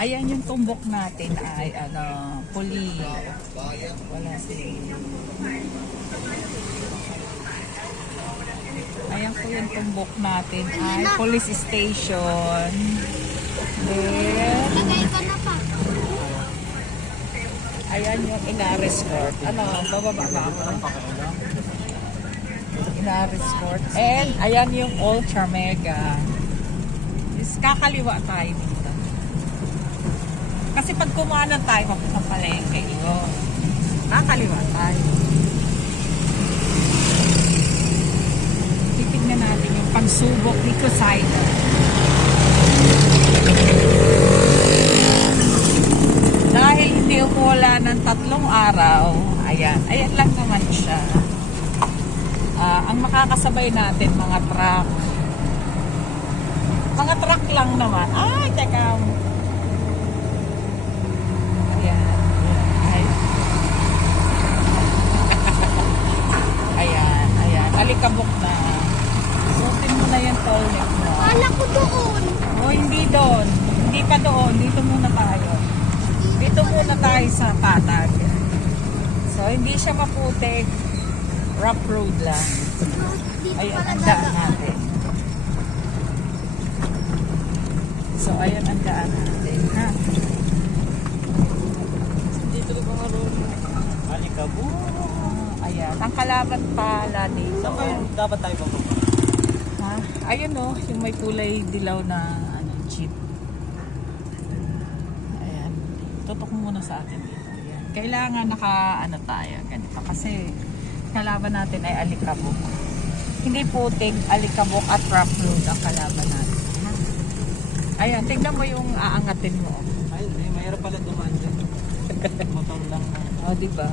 Ayan yung tumbok natin ay puli. Wala sila. Ayan po yung tumbok natin ay police station. Then, ayan yung Inares Court. Bababa ba ako? Inares Court. And ayan yung Old Charmega. Kakaliwa tayo dito. Kasi pag kumanan tayo, papuntang palengke yun. Kakaliwa tayo. Titignan natin yung pagsubok ni Crusader. Dahil hindi umula ng 3 araw, ayan lang naman siya. Ang makakasabay natin, mga truck. Mga truck lang naman. Ay, teka. Ayan. Alikabok na. Suotin mo na yung tolnet mo. Kala ko doon. Hindi doon. Hindi pa doon. Dito muna tayo. Dito muna tayo sa patag. So, hindi siya maputik. Rough road lang. Ayan, ang daan natin. So, ayan ang daan natin. Ha? Dito ko marunong. Alikabok. Ayan, ang kalaban pala dito. Saan dapat tayo ba? Ha? Ayun yung may kulay dilaw na jeep. Ayan. Tutok mo muna sa atin dito. Ayan. Kailangan tayo ganito kasi kalaban natin ay alikabok. Hindi puting, alikabok at rough road ang kalaban natin. Ha? Ayan, tignan mo yung aangatin mo. Ay, mahirap pala dumaan dyan. Motor lang. Diba?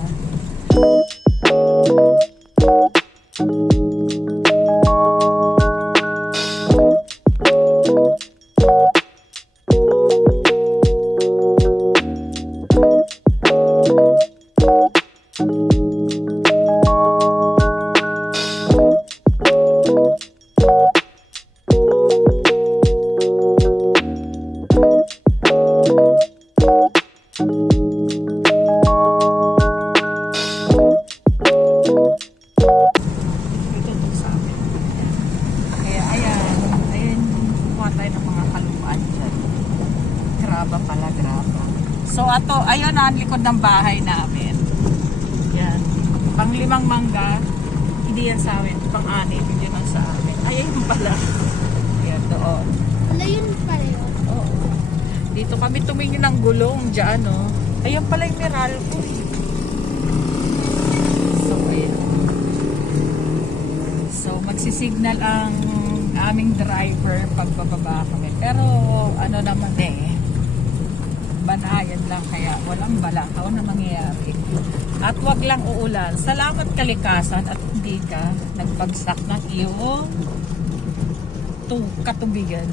So ayun ang likod ng bahay namin. Yan. Pang-5 mangga, hindi yan sa amin. Pang-6, hindi yan sa amin. Ayun pala. Yan, doon. Wala yun pala yun. Oo. Dito kami tumingin ng gulong dyan, Ayun pala yung Meralco. So, ayun. So, magsisignal ang aming driver pagbababa kami. Pero, naman banayan lang kaya walang balakaw na mangyayari. At wag lang uulan. Salamat kalikasan at hindi ka nagbagsak ng iyong katubigan.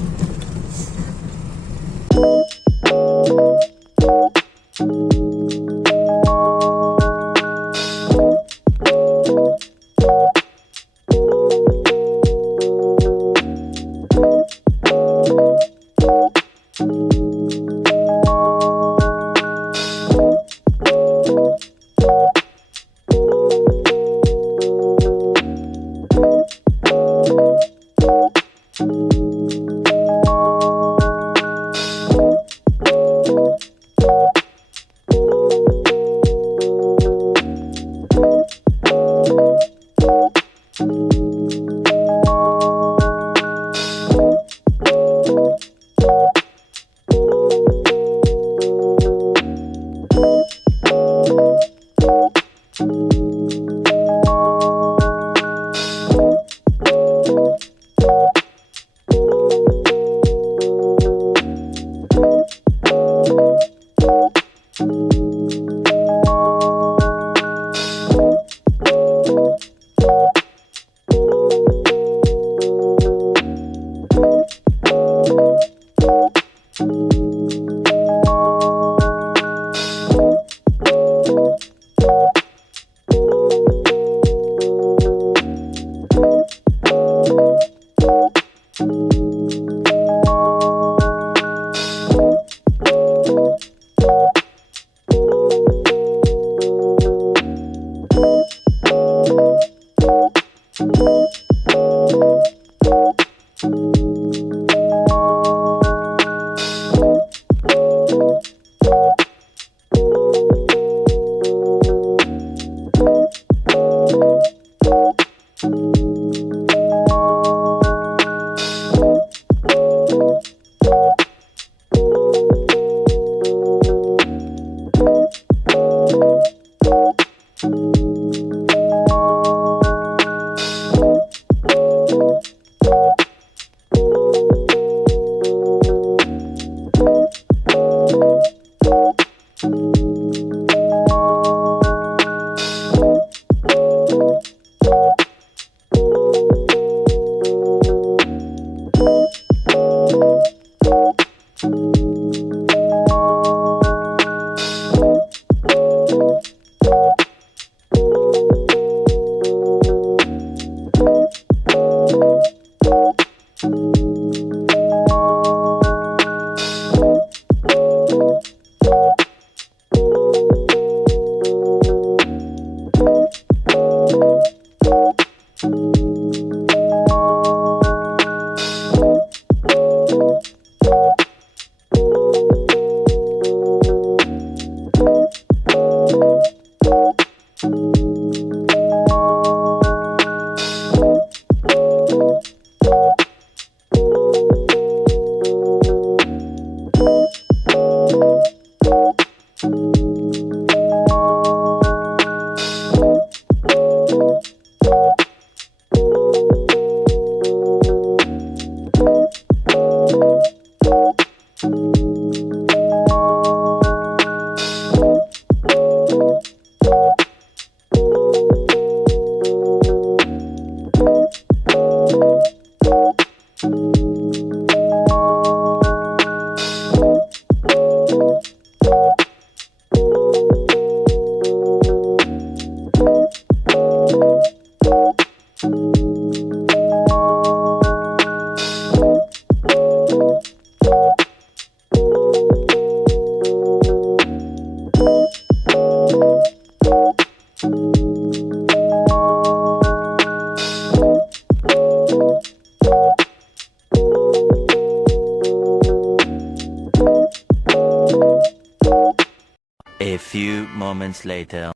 A few moments later.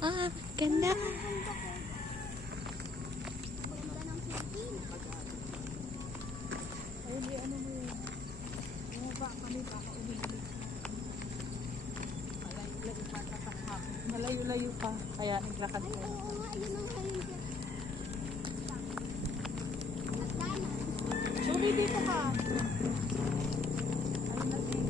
Ah, ganda. Malayo-layo pa. Kaya naglakad ko. Shubi, dito ka. Ano na din?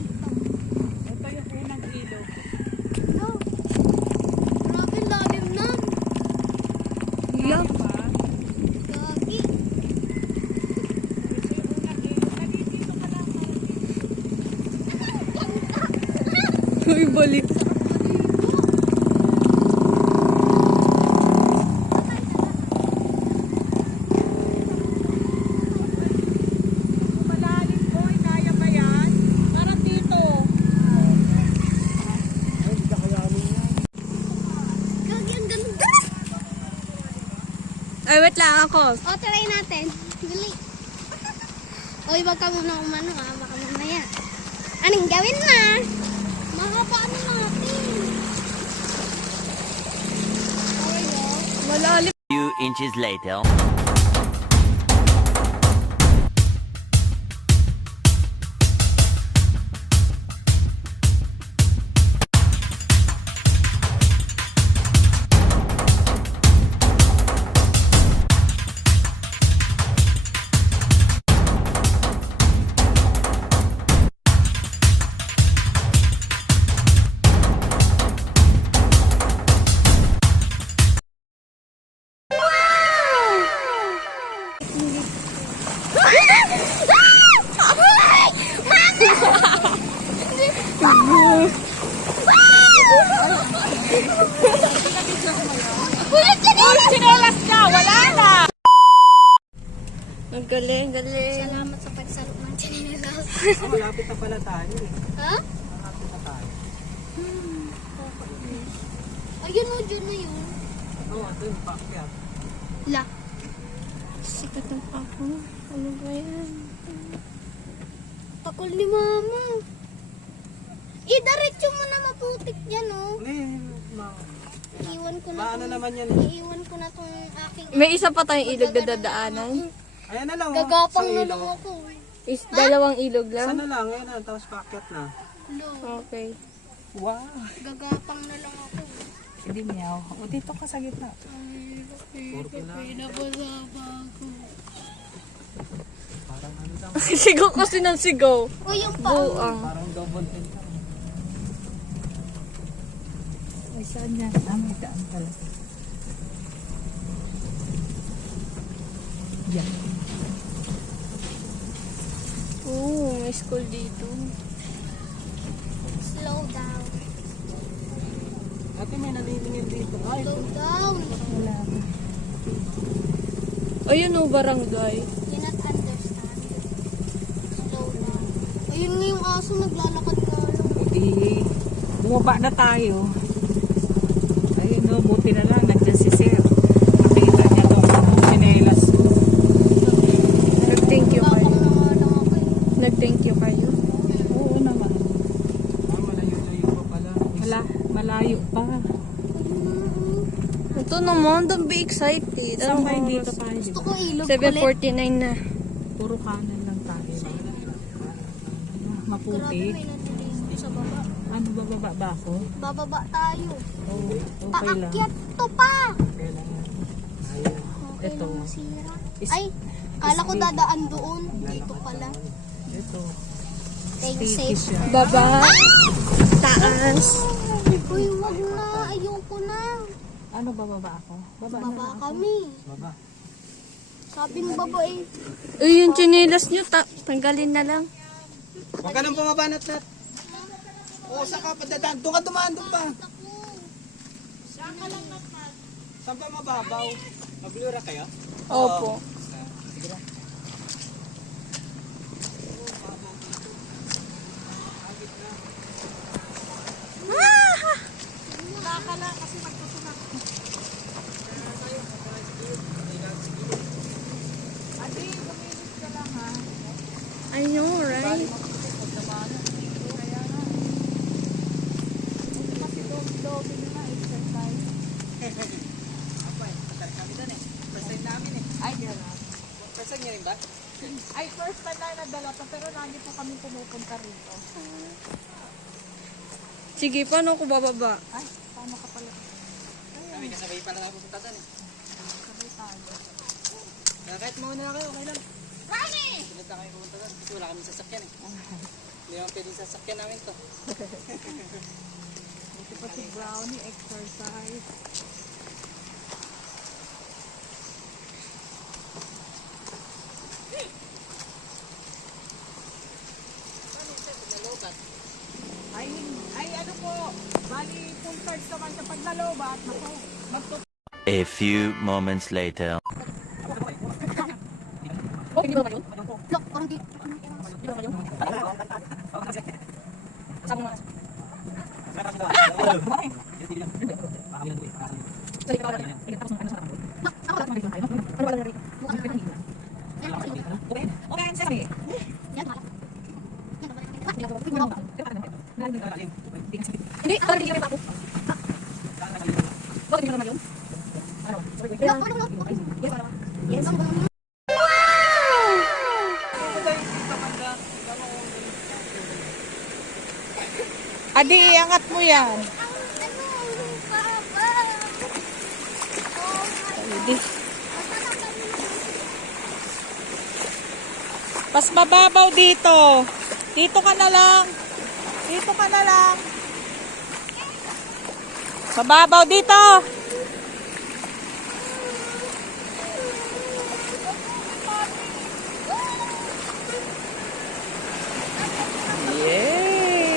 Ito yung unang ilog. No. Grabe lalim na. Yup. Gagi. Ito yung unang ilog. Nandito ka lang. Uy, balik. Malalim ko. Kaya ba yan? Parang dito. Gagi, ang ganda. Ay, wait lang ako. O, try natin. Bili. Uy, wag ka muna umano ha. Baka mamaya. Anong gawin na? Makapaano natin? Okay, oh. Malalim. Few inches later. Sinelas niya! Wala na! Ang galing, galing. Salamat sa pagsarap ng chinilas. Malapit na pala tayo eh. Ha? Malapit na tayo. Ayun o, dyan na yun. Oo, ito yung backyard. La. Sikat ng ako. Ano ba yan? Pakul ni mama. Diretso mo na maputik dyan oh. Iiwan ko na Maano tong- naman yan. Iiwan ko na tong aking... May isa pa tayong ilog na dadaanan. Ayan na lang. oh. Gagapang Isang na ilaw. lang ako. Is dalawang ilog Isa lang? na lang. Ayan na. Tapos backyard na. Lo. Okay. Wow. Gagapang na lang ako. Hindi niyaw. O dito ka sa gitna. Puro pila. Pinabasaba ako. Parang ano lang. Sigaw kasi ng sigaw. O yung pa. Buang. Parang double end lang. Ay, saan yan? Ah, may daan pala. Yan. Oo, may school dito. Slow down. Ate, may naniningin dito. Ay, Slow down. Wala na. Ayun o, barangay. You not understand. Slow down. Ayun nga yung aso naglalakad ka lang. Hindi. Bumaba na tayo. Ayun no, buti na lang. Nandiyan si Sir. Nakita niya doon ang sinelas ko. Nag-thank you kayo. Gagapang na nga lang ako eh. Nag-thank you kayo. Oo naman. malayo-layo pa pala. Malayo pa. Ito naman, don't be excited. Saan ba Anong dito oras? tayo? Gusto ko ilog ulit. 7:49 na. Puro kanan lang tayo. Maputi. Grabe may nandito sa baba. Ano bababa ba ako? Bababa tayo. Oo, okay lang. Paakyat to pa. Kailangan. Ayun. Okay Ito. lang masira. Is- Ay, kala ko dadaan doon. Dito pala. Ito. Stay Sticky safe. siya. Baba. Taas. Uy, wag na. Ayoko na. Ano bababa ako? Baba na Baba lang ako. kami. Baba. Sa Sabi ng babae. Yung chinilas nyo, tanggalin na lang. Huwag ka nang pumabanat na. Oo, saka pa dadaan. Doon ka dumaan, doon pa. Saan pa mababaw? Mablura kayo? Opo. Sige na. Adi, bumilis ka lang ha. I know, right? Kasi dobi na nga exercise. Apa eh, patalik kami doon eh. First time namin eh. Ay, gano'n. First time niya rin ba? Ay, first time na nadala to, pero lagi po kami pumupunta rito. Sige, paano ako bababa? Ay, paano ka pala? Kami kasabay pala na pupunta doon eh. Sabay tayo. Kaya kahit mauna na kayo, okay lang. Sunod na kami pupunta doon. Kasi wala kami sasakyan eh. Hindi naman pwedeng sasakyan namin to. Buti pa si Brownie, exercise. Ay, ano po, bali full charge naman siya pag nalobat. Ako, magtutuloy. A few moments later. Look, parang di. Hindi, parang hindi kami papo. Bakit hindi naman yun? Adi, iangat mo yan. Pas mababaw dito. Dito ka na lang. Dito ka na lang. Mababaw dito. Yay!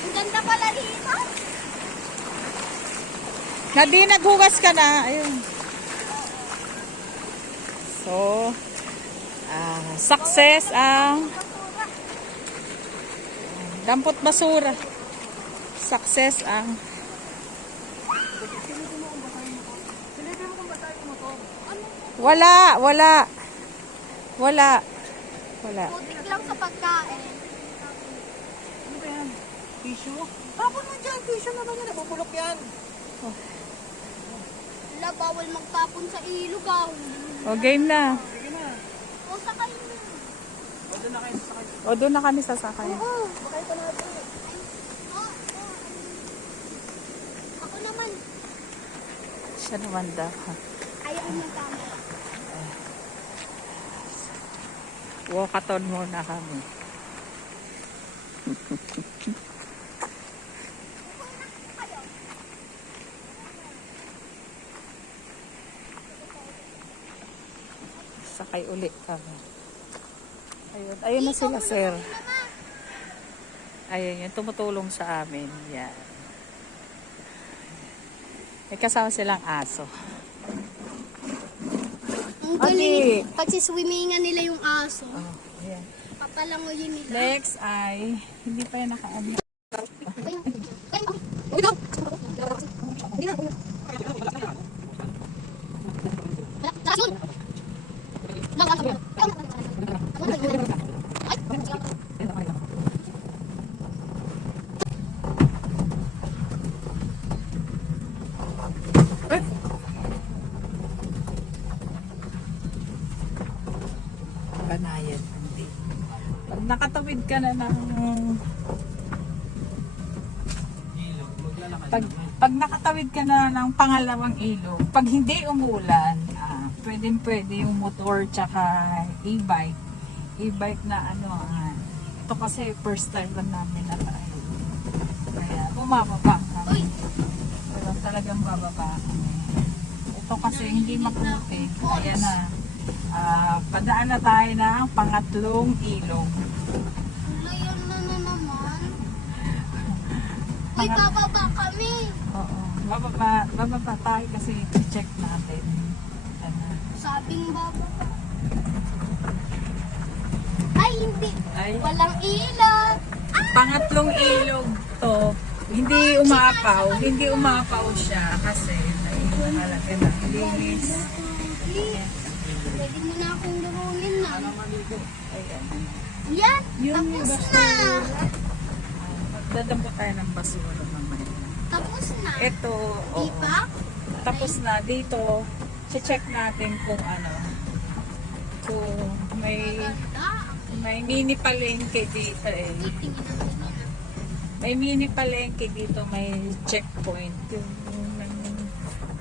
Ang ganda pala dito. Nadi, naghugas ka na. Ayun. So, success ang dampot basura. Success ang wala. Wala. Putik lang sa pagkain. Ano ba yan? Tissue? Tapon mo dyan, tissue na ba yan? Nabubulok yan. Wala, bawal magtapon sa ilog ah. O, game na. Sige na. O, sakay na. O, doon na kayo sasakay. O, doon na kami sasakay. Oo. Ako naman. Siya naman daw. Ayaw mo tama. Walkathon muna kami. Sakay uli kami. Ayun na sila, sir. Ayun, yung tumutulong sa amin. Yan. May kasama silang aso. Ang Ate. galing. Pagsiswimmingan nila yung aso. Oh, ayan. Papalangoyin nila. Next ay, hindi pa yan nakaano. Banayan. Hindi. Pag nakatawid ka na ng pag nakatawid ka na ng pangalawang ilog, pag hindi umulan, pwede yung motor tsaka e-bike. E-bike na ano, ito kasi first time lang namin na tayo. Kaya bumababa kami. Uy! Diba? talagang bababa. Ito kasi hindi maputi. Ayan na. Padaan na tayo ng pangatlong ilog. Layon na naman. Uy, bababa kami. Oo. Bababa tayo kasi check natin. Ayan na. Sabing bababa. Ay, hindi. Ay, Walang ilog. pangatlong ilog to. Hindi umapaw siya kasi nakalagay na linis. Pwede mo na akong durungin na. Ayan. Yan, Yun yung tapos basura. na. Magdadampo tayo ng basura mamaya. Tapos na. Ito, oo. Diba? Tapos na dito, check natin kung ano. Kung may mini palengke dito eh. Tingin natin yan. May mini palengke dito, may checkpoint.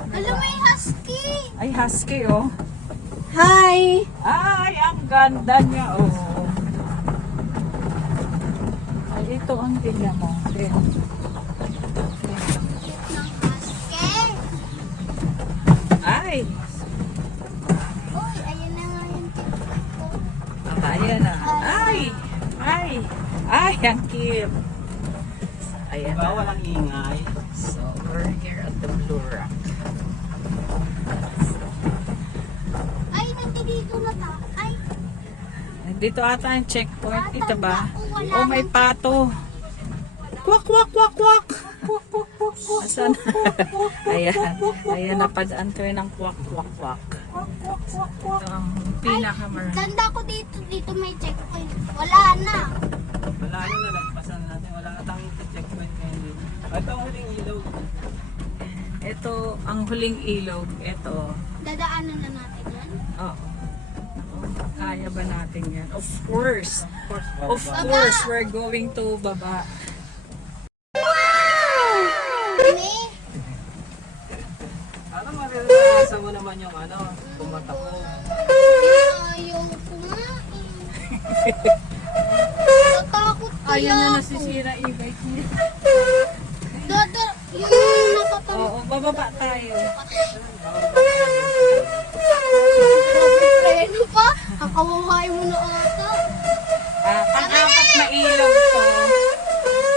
Alam mo yung husky. Ay, husky oh. Hi! Ay, ang ganda niya oh. Ay, ito ang tingnan mo. Ayan. Ng husky. Ay, Uy, ayan na nga yung TikTok ko. ayan na. Ay, ang cute. Ayan Diba, na. walang ingay. So, we're here at the Blue Rock. Ay, nandito na ta. Ay, Dito ata ang checkpoint. Dito ba? Wala Oh, may pato. Kwak, kwak, kwak, kwak. Asan? Ayan. Ayan, napadaan ko ng kwak, kwak, kwak. Ito ang pinakamarami. ganda ko dito. Dito may checkpoint. Wala na. Wala na nalagpasan natin. Wala na tayong checkpoint ngayon dito. Ito ang huling ilog. Ito ang huling ilog. Ito. Dadaanan na natin yan. Oo. Kaya ba natin yan? Of course. Of Baba. course, we're going to baba. Kami, Ano maririnig mo naman yung ano, tumatakbo. ayaw kumain. Natakot kaya ako. nasisira e-bike niya. Dada, yung nakapang... Oo, bababa tayo. Preno pa? Kakawahay mo na ata. Pang-apat na ilog to.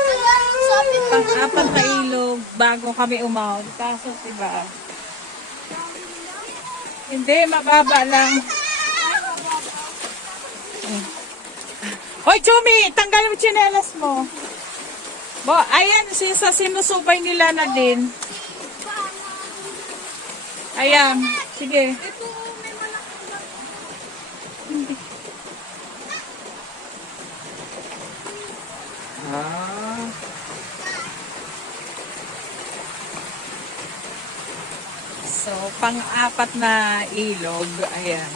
Kaya sabi mo Pang-apat na ilog bago kami umahon. Kaso, diba? Hindi, mababa lang. Hoy, Chumi! Tanggal mo tsinelas mo. Ayan, sinusubay nila na din. Ayan, sige. Ah. So, pang-apat na ilog. Ayan.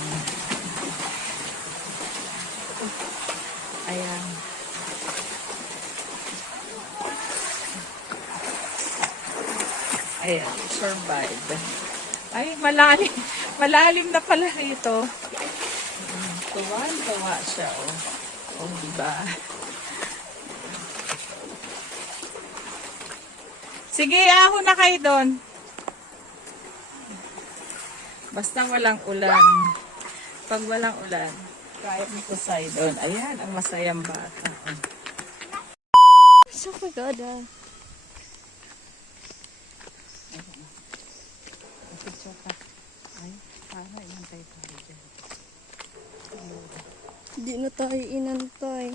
Ayan. Ayan, survive. Ay, malalim. Malalim na pala ito. Tuwa siya, oh. Oh, diba? Sige, ahon na kayo doon. Basta walang ulan. Pag walang ulan, kahit ni Poseidon. Ayan, ang masayang bata. So pagoda. Picture ka. Ay, para inantay tayo dyan. Di na tayo inantay.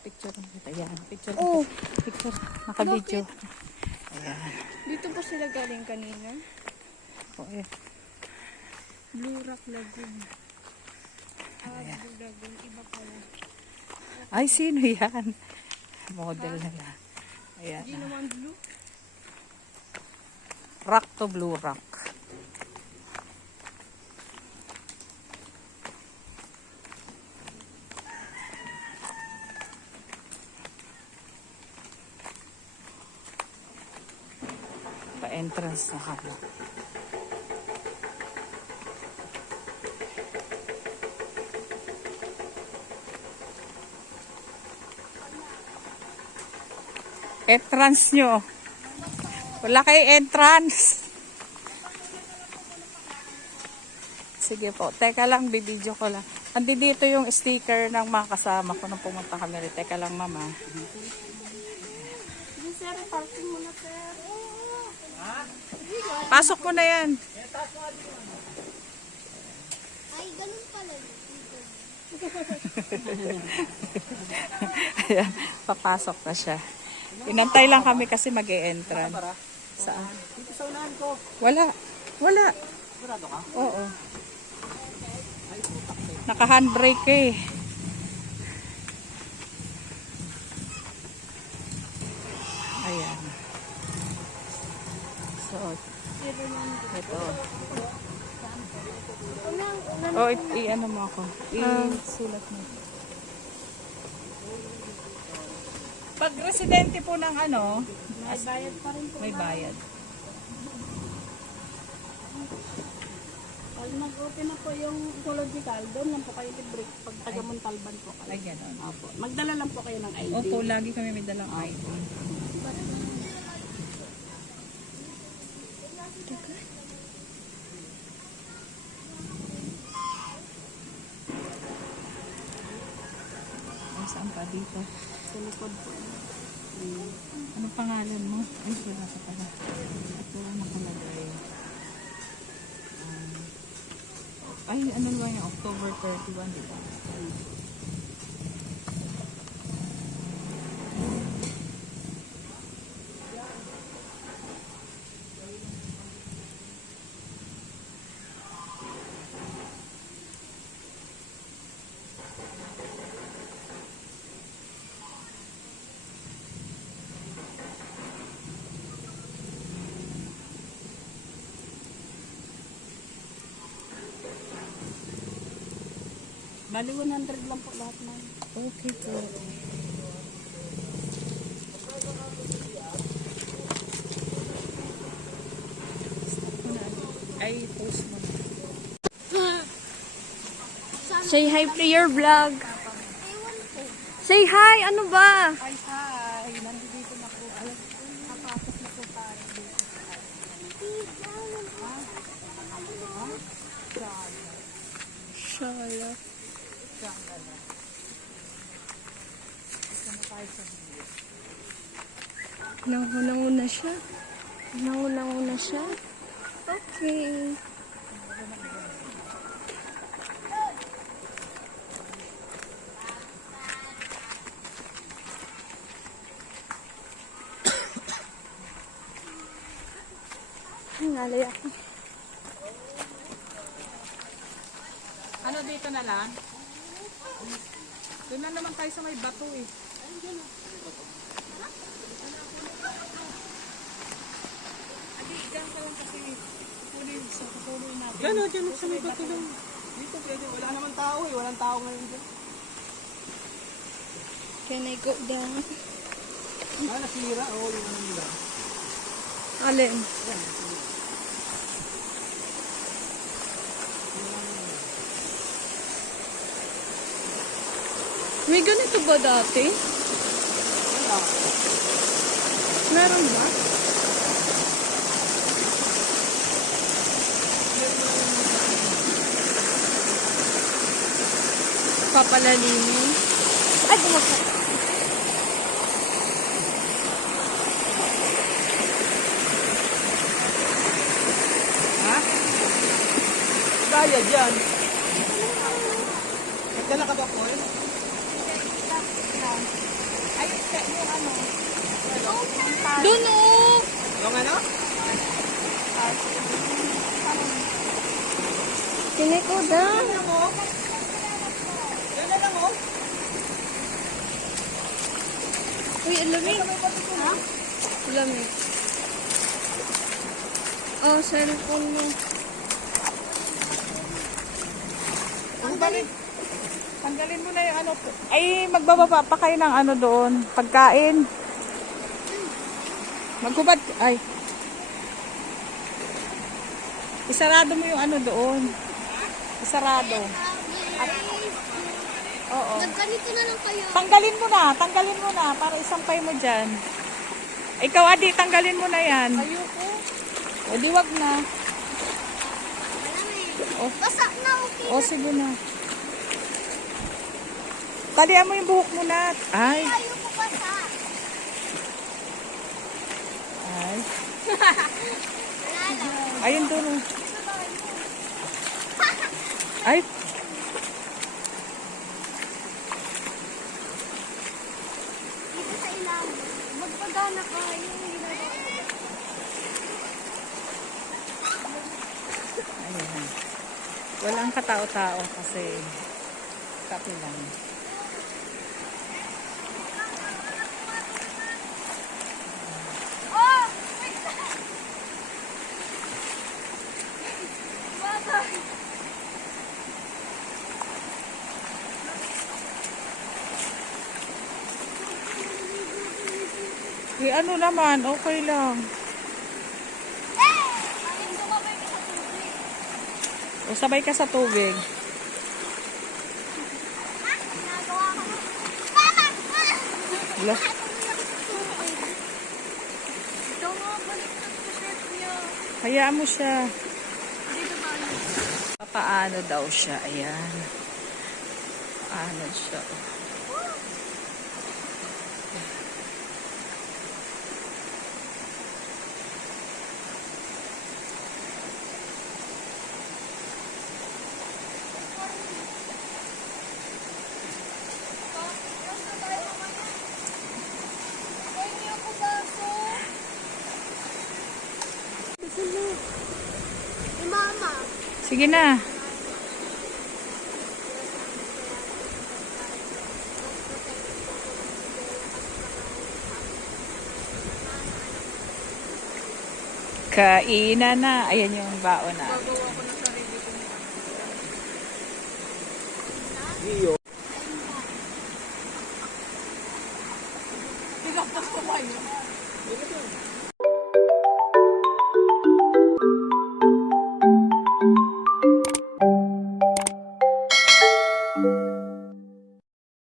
Picture lang kita. Ayan, picture. Oh, Picture. Naka-video. Ayan. dito pa sila galing kanina. Oh, ayan. Blue Rock Lagoon. Blue Lagoon. Iba pala. Ay, sino yan? Model nila. Ayan. Di naman blue. Rock to Blue Rock. Pa-entrance na kami. Entrance nyo. Wala kay entrance. Sige po. Teka lang, bibidyo ko lang. Andi dito yung sticker ng mga kasama ko nung pumunta kami. Teka lang, mama. Sir, parking muna, sir. Pasok mo na yan. Ay, ganun pala. Ayan, papasok na siya. Inantay lang kami kasi mag-e-entrance. Saan? Dito sa unahan ko. Wala. Wala. Sigurado ka? Oo. Naka-handbrake eh. Ayan. So, ito. Oh, i-ano mo ako. I-sulat mo. Pag residente po ng ano, may bayad pa rin po. May bayad. Pag nag-open na po yung ecological, doon lang po kayo libre. Pag taga Montalban po kayo. Ay, gano'n. Opo. Magdala lang po kayo ng ID. Opo, lagi kami may dalang ID. Ay, saan pa dito? Sa likod po. Anong pangalan mo? Ay, wala sa pala. At wala nakalagay. Ay, ano ba yung October 31, di ba? Bali 100 lang po lahat na. Okay po. Ay, post mo. Say hi to your vlog. Say hi, ano ba? Hi, hi. Nandito na po. Alam, nakapasok na po tayo dito. Shala. Nangunang-una siya. Nangunang-una siya. Okay. Ngalay ako. Ano dito na lang? Doon na naman tayo sa may bato eh. Adi, dyan ka lang kasi kunin sa kukunin natin. Gano'n, dyan sa may bato lang. Dito pwede, wala naman tao eh. Walang tao ngayon dyan. Can I go down? Ah, nasira. Oo, yung ano nila. Alin? May ganito ba dati? Meron ba? Papalalimin. Ay, bumagsak. Ha? Kaya dyan. Nagdala ka ba, Paul? Ay, yung ano? Doon oh! Yung ano? Can I go down? Yan na lang, oh. Uy, ang lamig. Ha? Lamig. Oh, cellphone mo. Tanggalin mo na yung ano. Ay, magbababa pa kayo ng ano doon. Pagkain. Maghubad. Ay. Isarado mo yung ano doon. Isarado. Oo. Nagganito na lang kayo. Tanggalin mo na para isampay mo dyan. Ikaw, Adi, tanggalin mo na yan. Ayoko. O, di wag na. Oh. Basa na, okay. O, sige na. Talian mo yung buhok mo na. Ay. Ayoko basa. Ay. Wala lang. Ayun doon. Oh. Ay. Dito sa ilalim. Magpagana ka. Yung ginagawa. Ayan. Walang katao-tao kasi kape lang. Oh! Wait lang. Bagay. Ano naman, okay lang. Aling sumabay ka sa tubig. O, sabay ka sa tubig. Ha? Ginagawa ka mo. Mama! Wala. Ito nga, baliktad ko shirt niya. Hayaan mo siya. Dito ba? Paano daw siya? Ayan. Paano siya? Si Mama. Sige na. Kainan na. Ayan yung baon na.